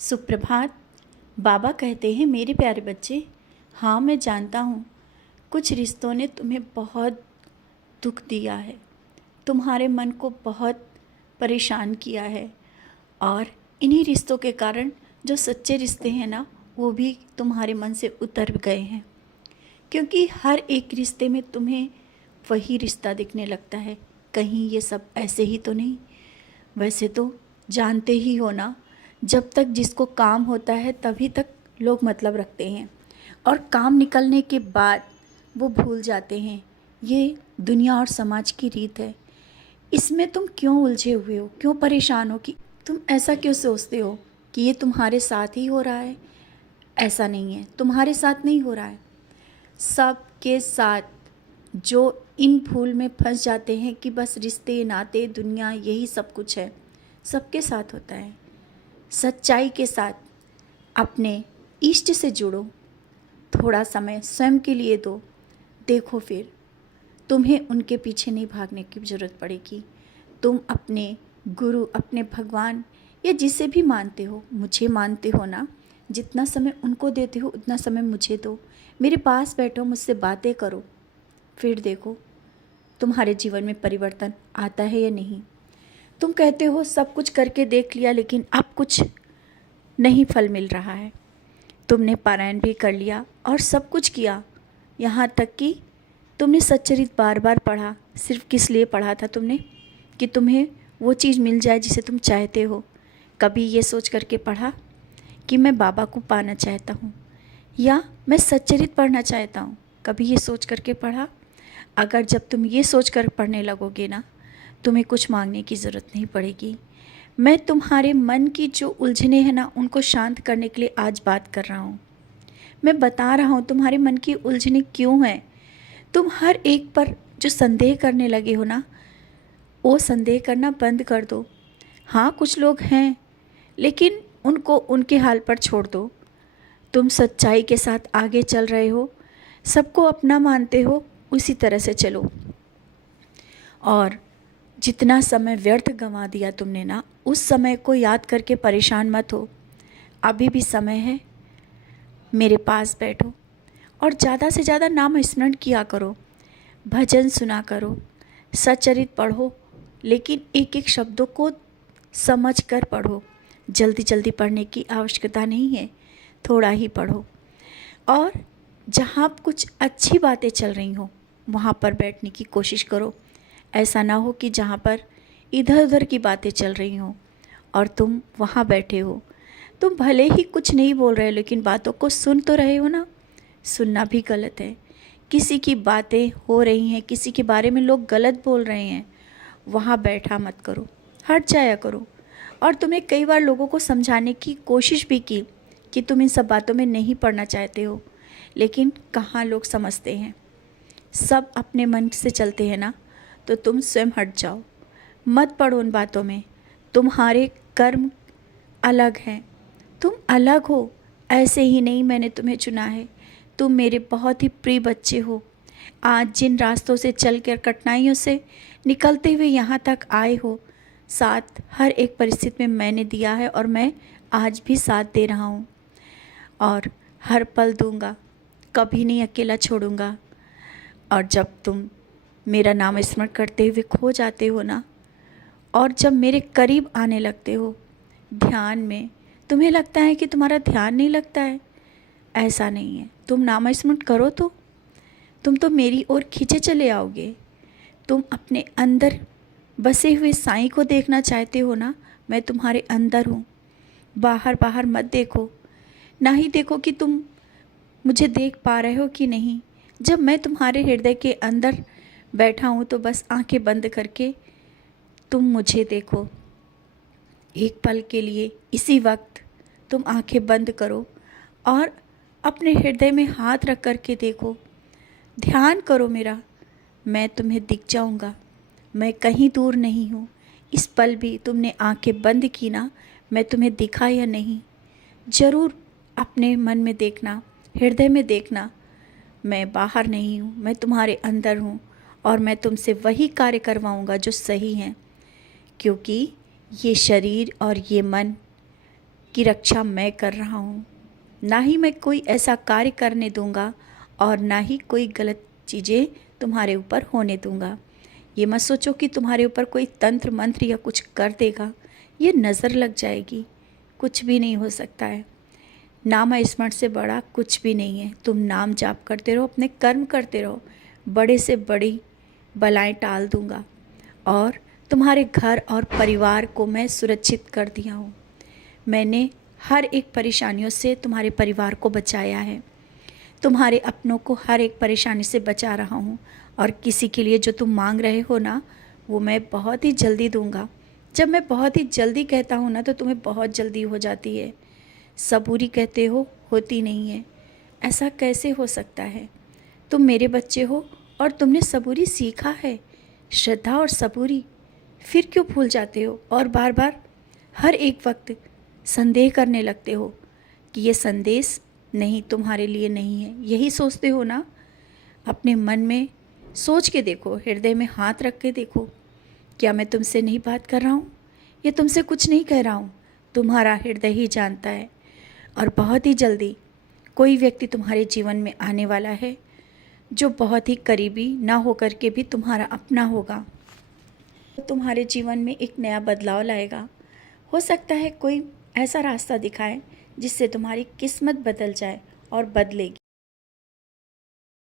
सुप्रभात। बाबा कहते हैं, मेरे प्यारे बच्चे, हाँ मैं जानता हूँ कुछ रिश्तों ने तुम्हें बहुत दुख दिया है, तुम्हारे मन को बहुत परेशान किया है। और इन्हीं रिश्तों के कारण जो सच्चे रिश्ते हैं ना, वो भी तुम्हारे मन से उतर गए हैं। क्योंकि हर एक रिश्ते में तुम्हें वही रिश्ता दिखने लगता है। कहीं ये सब ऐसे ही तो नहीं। वैसे तो जानते ही हो ना, जब तक जिसको काम होता है तभी तक लोग मतलब रखते हैं, और काम निकलने के बाद वो भूल जाते हैं। ये दुनिया और समाज की रीत है। इसमें तुम क्यों उलझे हुए हो, क्यों परेशान हो, कि तुम ऐसा क्यों सोचते हो कि ये तुम्हारे साथ ही हो रहा है। ऐसा नहीं है, तुम्हारे साथ नहीं हो रहा है। सबके साथ जो इन भूल में फंस जाते हैं कि बस रिश्ते नाते दुनिया यही सब कुछ है, सबके साथ होता है। सच्चाई के साथ अपने इष्ट से जुड़ो, थोड़ा समय स्वयं के लिए दो। देखो फिर तुम्हें उनके पीछे नहीं भागने की ज़रूरत पड़ेगी। तुम अपने गुरु, अपने भगवान या जिसे भी मानते हो, मुझे मानते हो ना, जितना समय उनको देते हो उतना समय मुझे दो। मेरे पास बैठो, मुझसे बातें करो, फिर देखो तुम्हारे जीवन में परिवर्तन आता है या नहीं। तुम कहते हो सब कुछ करके देख लिया, लेकिन अब कुछ नहीं फल मिल रहा है। तुमने पारायण भी कर लिया और सब कुछ किया, यहाँ तक कि तुमने सच्चरित बार बार पढ़ा। सिर्फ किस लिए पढ़ा था तुमने? कि तुम्हें वो चीज़ मिल जाए जिसे तुम चाहते हो। कभी ये सोच करके पढ़ा कि मैं बाबा को पाना चाहता हूँ, या मैं सच्चरित पढ़ना चाहता हूँ? कभी ये सोच करके पढ़ा? अगर जब तुम ये सोच कर पढ़ने लगोगे ना, तुम्हें कुछ मांगने की ज़रूरत नहीं पड़ेगी। मैं तुम्हारे मन की जो उलझने हैं ना, उनको शांत करने के लिए आज बात कर रहा हूँ। मैं बता रहा हूँ तुम्हारे मन की उलझने क्यों हैं। तुम हर एक पर जो संदेह करने लगे हो ना, वो संदेह करना बंद कर दो। हाँ, कुछ लोग हैं, लेकिन उनको उनके हाल पर छोड़ दो। तुम सच्चाई के साथ आगे चल रहे हो, सबको अपना मानते हो, उसी तरह से चलो। और जितना समय व्यर्थ गंवा दिया तुमने ना, उस समय को याद करके परेशान मत हो। अभी भी समय है। मेरे पास बैठो और ज़्यादा से ज़्यादा नाम स्मरण किया करो, भजन सुना करो, सच्चरित पढ़ो, लेकिन एक एक शब्दों को समझ कर पढ़ो। जल्दी जल्दी पढ़ने की आवश्यकता नहीं है, थोड़ा ही पढ़ो। और जहाँ कुछ अच्छी बातें चल रही हो वहाँ पर बैठने की कोशिश करो। ऐसा ना हो कि जहाँ पर इधर उधर की बातें चल रही हों और तुम वहाँ बैठे हो। तुम भले ही कुछ नहीं बोल रहे हो, लेकिन बातों को सुन तो रहे हो ना। सुनना भी गलत है। किसी की बातें हो रही हैं, किसी के बारे में लोग गलत बोल रहे हैं, वहाँ बैठा मत करो, हट जाया करो। और तुम्हें कई बार लोगों को समझाने की कोशिश भी की कि तुम इन सब बातों में नहीं पड़ना चाहते हो, लेकिन कहाँ लोग समझते हैं। सब अपने मन से चलते हैं ना, तो तुम स्वयं हट जाओ, मत पड़ो उन बातों में। तुम्हारे कर्म अलग हैं, तुम अलग हो। ऐसे ही नहीं मैंने तुम्हें चुना है। तुम मेरे बहुत ही प्रिय बच्चे हो। आज जिन रास्तों से चलकर कठिनाइयों से निकलते हुए यहाँ तक आए हो, साथ हर एक परिस्थिति में मैंने दिया है, और मैं आज भी साथ दे रहा हूँ, और हर पल दूंगा, कभी नहीं अकेला छोड़ूंगा। और जब तुम मेरा नाम स्मरण करते हुए खो जाते हो ना, और जब मेरे करीब आने लगते हो ध्यान में, तुम्हें लगता है कि तुम्हारा ध्यान नहीं लगता है। ऐसा नहीं है। तुम नाम स्मरण करो तो तुम तो मेरी ओर खींचे चले आओगे। तुम अपने अंदर बसे हुए साईं को देखना चाहते हो ना, मैं तुम्हारे अंदर हूँ। बाहर बाहर मत देखो, ना ही देखो कि तुम मुझे देख पा रहे हो कि नहीं। जब मैं तुम्हारे हृदय के अंदर बैठा हूँ तो बस आंखें बंद करके तुम मुझे देखो। एक पल के लिए इसी वक्त तुम आंखें बंद करो और अपने हृदय में हाथ रख कर के देखो, ध्यान करो मेरा। मैं तुम्हें दिख जाऊंगा, मैं कहीं दूर नहीं हूँ। इस पल भी तुमने आंखें बंद की ना, मैं तुम्हें दिखा या नहीं, ज़रूर अपने मन में देखना, हृदय में देखना। मैं बाहर नहीं हूँ, मैं तुम्हारे अंदर हूँ, और मैं तुमसे वही कार्य करवाऊँगा जो सही हैं। क्योंकि ये शरीर और ये मन की रक्षा मैं कर रहा हूँ। ना ही मैं कोई ऐसा कार्य करने दूँगा और ना ही कोई गलत चीज़ें तुम्हारे ऊपर होने दूँगा। ये मत सोचो कि तुम्हारे ऊपर कोई तंत्र मंत्र या कुछ कर देगा, ये नज़र लग जाएगी। कुछ भी नहीं हो सकता है। नाम स्मरण से बड़ा कुछ भी नहीं है। तुम नाम जाप करते रहो, अपने कर्म करते रहो, बड़े से बड़ी बलाएं टाल दूँगा और तुम्हारे घर और परिवार को मैं सुरक्षित कर दिया हूँ। मैंने हर एक परेशानियों से तुम्हारे परिवार को बचाया है। तुम्हारे अपनों को हर एक परेशानी से बचा रहा हूँ और किसी के लिए जो तुम मांग रहे हो ना, वो मैं बहुत ही जल्दी दूँगा। जब मैं बहुत ही जल्दी कहता हूँ ना, तो तुम्हें बहुत जल्दी हो जाती है। सबूरी कहते हो, होती नहीं है। ऐसा कैसे हो सकता है? तुम मेरे बच्चे हो और तुमने सबूरी सीखा है, श्रद्धा और सबूरी। फिर क्यों भूल जाते हो और बार बार हर एक वक्त संदेह करने लगते हो कि ये संदेश नहीं, तुम्हारे लिए नहीं है। यही सोचते हो ना? अपने मन में सोच के देखो, हृदय में हाथ रख के देखो, क्या मैं तुमसे नहीं बात कर रहा हूँ? ये तुमसे कुछ नहीं कह रहा हूँ, तुम्हारा हृदय ही जानता है। और बहुत ही जल्दी कोई व्यक्ति तुम्हारे जीवन में आने वाला है जो बहुत ही करीबी ना होकर के भी तुम्हारा अपना होगा। तुम्हारे जीवन में एक नया बदलाव लाएगा। हो सकता है कोई ऐसा रास्ता दिखाए जिससे तुम्हारी किस्मत बदल जाए और बदलेगी।